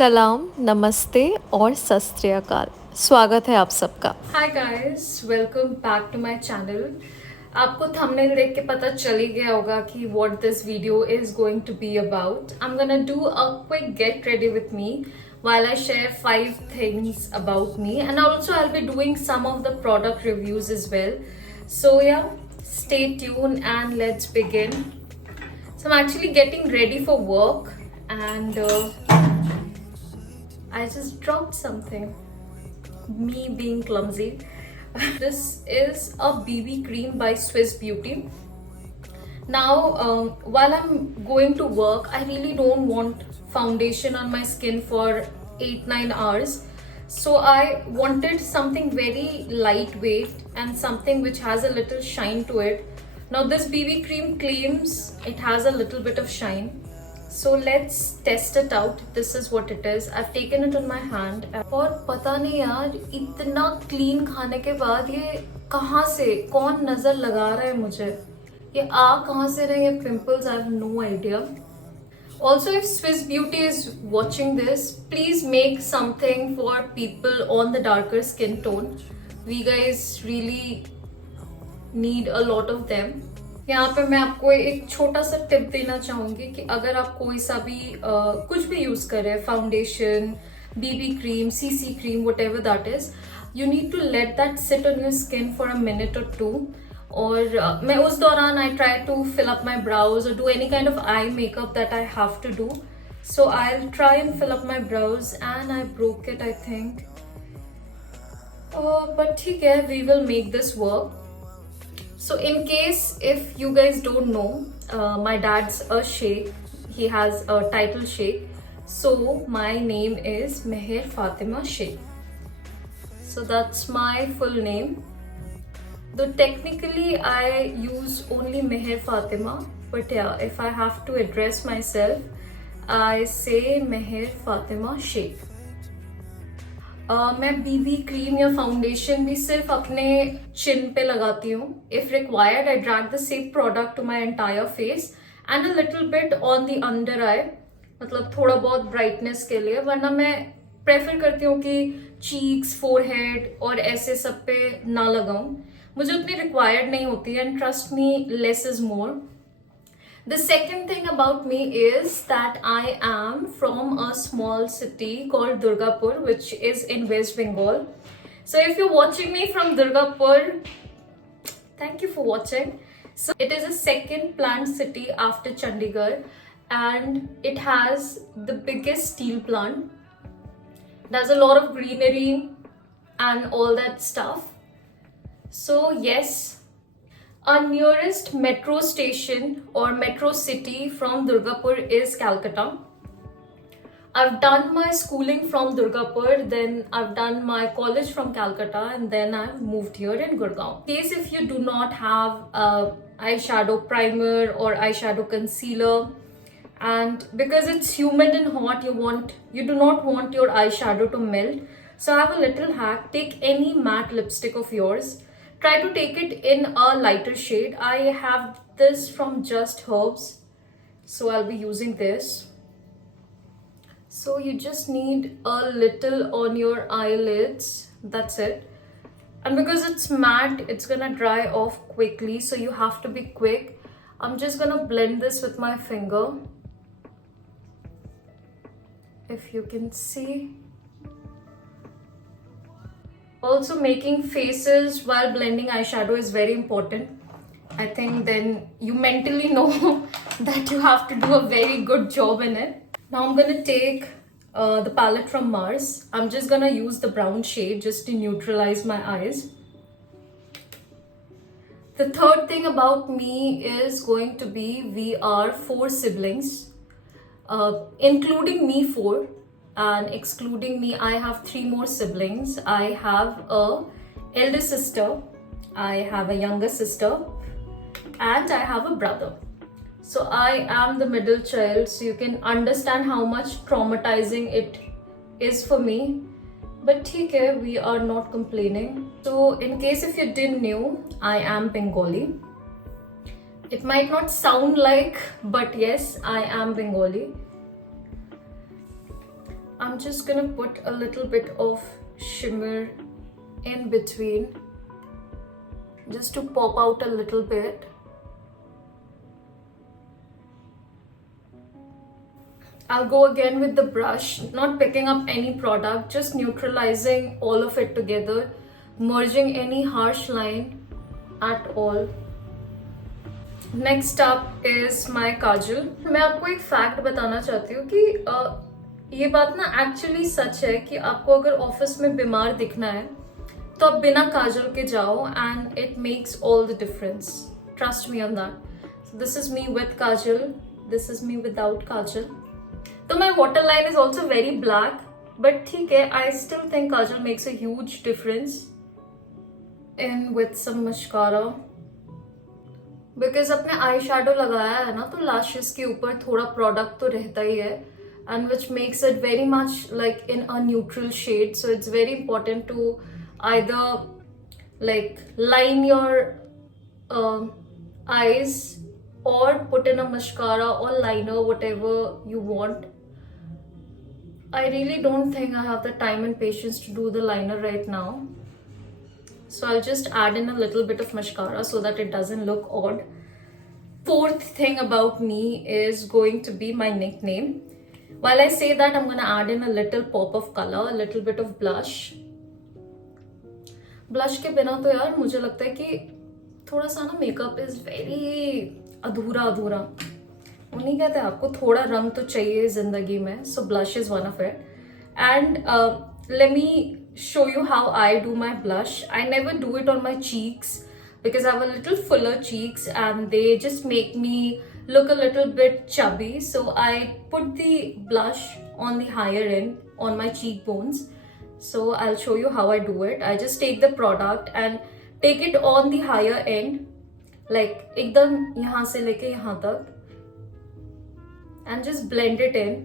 सलाम, नमस्ते और सत श्री अकाल। स्वागत है आप सबका। Hi guys, welcome back to my channel. आपको थंबनेल देख के पता चल ही गया होगा कि what this video is going to be about. I am gonna do a quick get ready with me while I share 5 things about me, and also I'll be doing some of the product reviews as well. So yeah, stay tuned and let's begin. So I'm actually getting ready for work, and I just dropped something. Me being clumsy. This is a BB cream by Swiss Beauty. Now, while I'm going to work, I really don't want foundation on my skin for 8-9 hours. So I wanted something very lightweight and something which has a little shine to it. Now this BB cream claims it has a little bit of shine. So let's test it out. This is what it is. I've taken it on my hand. और पता नहीं यार, इतना clean खाने के बाद ये कहाँ से कौन नजर लगा रहा है मुझे, ये आ कहाँ से रहे ये pimples, I have no idea. Also, if Swiss Beauty is watching this, please make something for people on the darker skin tone. We guys really need a lot of them. यहाँ पे मैं आपको एक छोटा सा टिप देना चाहूंगी कि अगर आप कोई सा भी कुछ भी यूज करें, foundation, BB cream, CC cream, whatever that is, you need to let that sit on your skin for a minute और टू. और मैं उस दौरान I try to fill up my brows और do any kind of eye makeup that I have to do. So I will try and fill up my brows and I broke it, I think. But ठीक है, we will make this work. So in case if you guys don't know, my dad's a sheikh. He has a title sheikh. So my name is Meher Fatima Sheikh. So that's my full name. Though technically I use only Meher Fatima, but yeah, if I have to address myself, I say Meher Fatima Sheikh. मैं BB cream या foundation भी सिर्फ अपने चिन पे लगाती हूँ. If required I drag the same product to my entire face and a little bit on the under eye, मतलब थोड़ा बहुत ब्राइटनेस के लिए. वरना मैं प्रेफर करती हूँ कि चीक्स, फोरहेड और ऐसे सब पे ना लगाऊं. मुझे उतनी रिक्वायर्ड नहीं होती है, and trust me, less is more. The second thing about me is that I am from a small city called Durgapur, which is in West Bengal. So if you're watching me from Durgapur, thank you for watching. So it is a second planned city after Chandigarh, and it has the biggest steel plant. There's a lot of greenery and all that stuff. So yes, our nearest metro station or metro city from Durgapur is Calcutta. I've done my schooling from Durgapur, then I've done my college from Calcutta, and then I've moved here in Gurgaon. In case if you do not have eyeshadow primer or eyeshadow concealer, and because it's humid and hot, you do not want your eyeshadow to melt, so I have a little hack. Take any matte lipstick of yours. Try to take it in a lighter shade. I have this from Just Herbs, so I'll be using this. So you just need a little on your eyelids, that's it. And because it's matte, it's gonna dry off quickly, so you have to be quick. I'm just gonna blend this with my finger. If you can see. Also, making faces while blending eyeshadow is very important. I think then you mentally know that you have to do a very good job in it. Now I'm going to take the palette from Mars. I'm just going to use the brown shade just to neutralize my eyes. The third thing about me is going to be we are 4 siblings, including me 4. And excluding me, I have 3 more siblings. I have a elder sister, I have a younger sister, and I have a brother. So I am the middle child, so you can understand how much traumatizing it is for me. But theek hai, we are not complaining. So in case if you didn't know, I am Bengali. It might not sound like, but yes, I am Bengali. I'm just gonna put a little bit of shimmer in between just to pop out a little bit. I'll go again with the brush, not picking up any product, just neutralizing all of it together, merging any harsh line at all. Next up is my काजल. मैं आपको एक fact बताना चाहती हूँ कि ये बात ना एक्चुअली सच है कि आपको अगर ऑफिस में बीमार दिखना है तो आप बिना काजल के जाओ and it makes all the difference. Trust me on that. This is me with kajal, this is me without kajal. तो my waterline is also very black, but ठीक है, I still think kajal makes a huge difference. In with some mascara, because अपने eye shadow लगाया है ना तो lashes के ऊपर थोड़ा product तो रहता ही है, and which makes it very much like in a neutral shade. So it's very important to either like line your eyes or put in a mascara or liner, whatever you want. I really don't think I have the time and patience to do the liner right now. So I'll just add in a little bit of mascara so that it doesn't look odd. Fourth thing about me is going to be my nickname. While I say that, I'm going to add in a little pop of color, a little bit of blush. Blush के बिना तो यार मुझे लगता है कि थोड़ा सा ना मेकअप इज वेरी अधूरा अधूरा. उन्हीं कहते हैं आपको थोड़ा रंग तो चाहिए जिंदगी में. So blush is one of it. And let me show you how I do my blush. I never do it on my cheeks because I have a little fuller cheeks and they just make me look a little bit chubby. So I put the blush on the higher end on my cheekbones. So I'll show you how I do it. I just take the product and take it on the higher end, like एकदम यहाँ से लेके यहाँ तक, and just blend it in.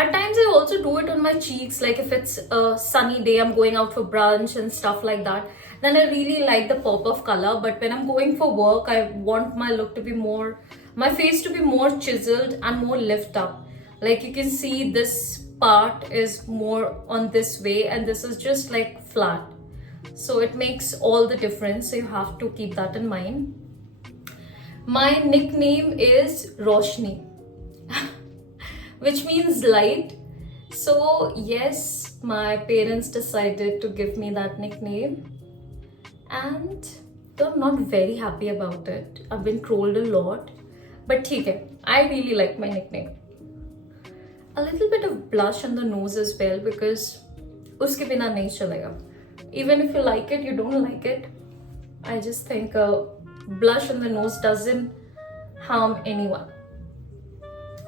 At times I also do it on my cheeks, like if it's a sunny day, I'm going out for brunch and stuff like that, then I really like the pop of color. But when I'm going for work, I want my look to be more, my face to be more chiseled and more lift up. Like you can see this part is more on this way and this is just like flat. So it makes all the difference. So you have to keep that in mind. My nickname is Roshni. Which means light. So yes, my parents decided to give me that nickname and I'm not very happy about it. I've been trolled a lot, but ठीक है, I really like my nickname. A little bit of blush on the nose as well because उसके बिना नहीं चलेगा. Even if you like it, you don't like it. I just think blush on the nose doesn't harm anyone.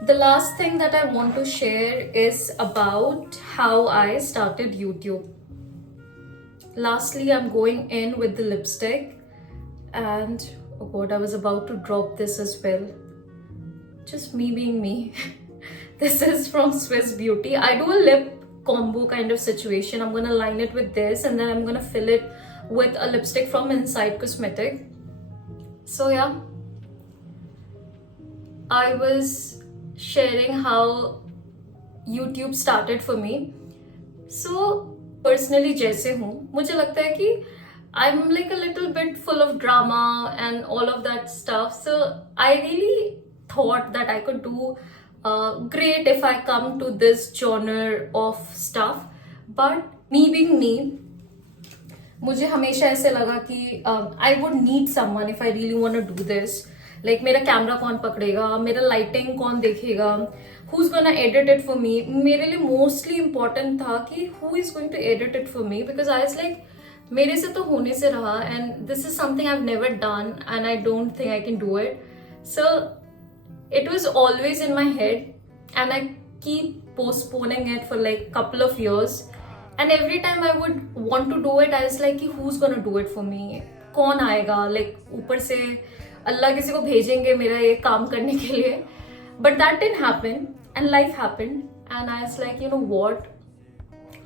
The last thing that I want to share is about how I started YouTube. Lastly, I'm going in with the lipstick and oh god, I was about to drop this as well. Just me being me. This is from Swiss Beauty. I do a lip combo kind of situation. I'm gonna line it with this and then I'm gonna fill it with a lipstick from Inside Cosmetic. So yeah, I was sharing how YouTube started for me. So personally जैसे हूँ मुझे लगता है कि I'm like a little bit full of drama and all of that stuff. So I really thought that I could do great if I come to this genre of stuff. But me being me, मुझे हमेशा ऐसे लगा कि I would need someone if I really want to do this. Like मेरा camera कौन पकड़ेगा, मेरा lighting कौन देखेगा, who's gonna edit it for me. मेरे लिए मोस्टली इम्पोर्टेंट था कि who is going to edit it for me because I was like मेरे से तो होने से रहा and this is something I've never done and I don't think I can do it. So it was always in my head and I keep postponing it for like couple of years and every time I would want to do it I was like who's gonna do it for me, कौन आएगा, like ऊपर से अल्लाह किसी को भेजेंगे मेरा ये काम करने के लिए. But that didn't happen and life happened and I was like, you know what,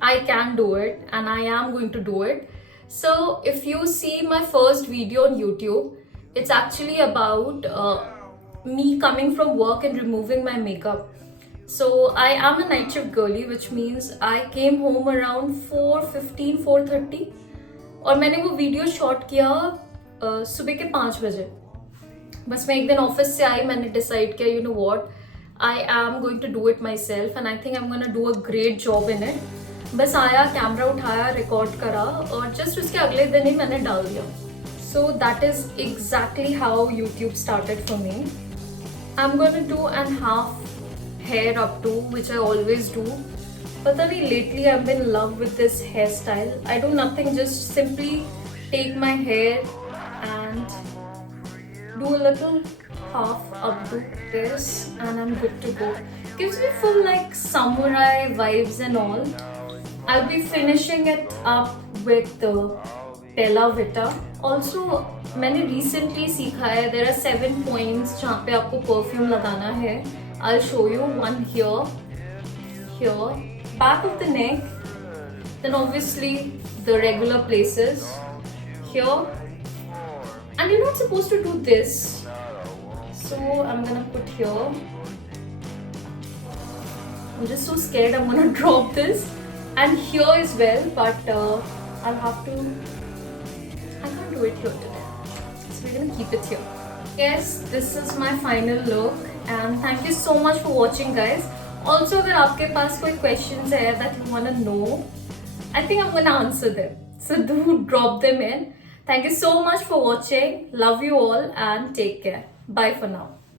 I can do it and I am going to do it. So if you see my first video on YouTube, it's actually about me coming from work and removing my makeup. So I am a night shift girly, which means I came home around 4:15, 4:30 और मैंने वो video shot किया सुबह के 5 बजे. बस मैं एक दिन ऑफिस से आई, मैंने डिसाइड किया, you know what, I am going to do it myself and I think I am gonna do a great job in it. बस आया, कैमरा उठाया, रिकॉर्ड करा और जस्ट उसके अगले दिन ही मैंने डाल दिया. So that is exactly how YouTube started for me. I am gonna do an half hair up to, which I always do. Pata nahi, lately I've been in love with this hairstyle. I do nothing, just simply take my hair and do a little half up to this and I'm good to go. Gives me full like samurai vibes and all. I'll be finishing it up with the Bella Vita. Also मैंने recently सीखा है, there are 7 points जहाँ पे आपको perfume लगाना है. I'll show you one here, here, back of the neck, then obviously the regular places, here, and you're not supposed to do this, so I'm gonna put here. I'm just so scared I'm gonna drop this, and here as well, but I'll have to, I can't do it here today, so we're gonna keep it here. Yes, this is my final look and thank you so much for watching guys. Also अगर आपके पास कोई questions है that you wanna know, I think I'm gonna answer them. So do drop them in. Thank you so much for watching. Love you all and take care. Bye for now.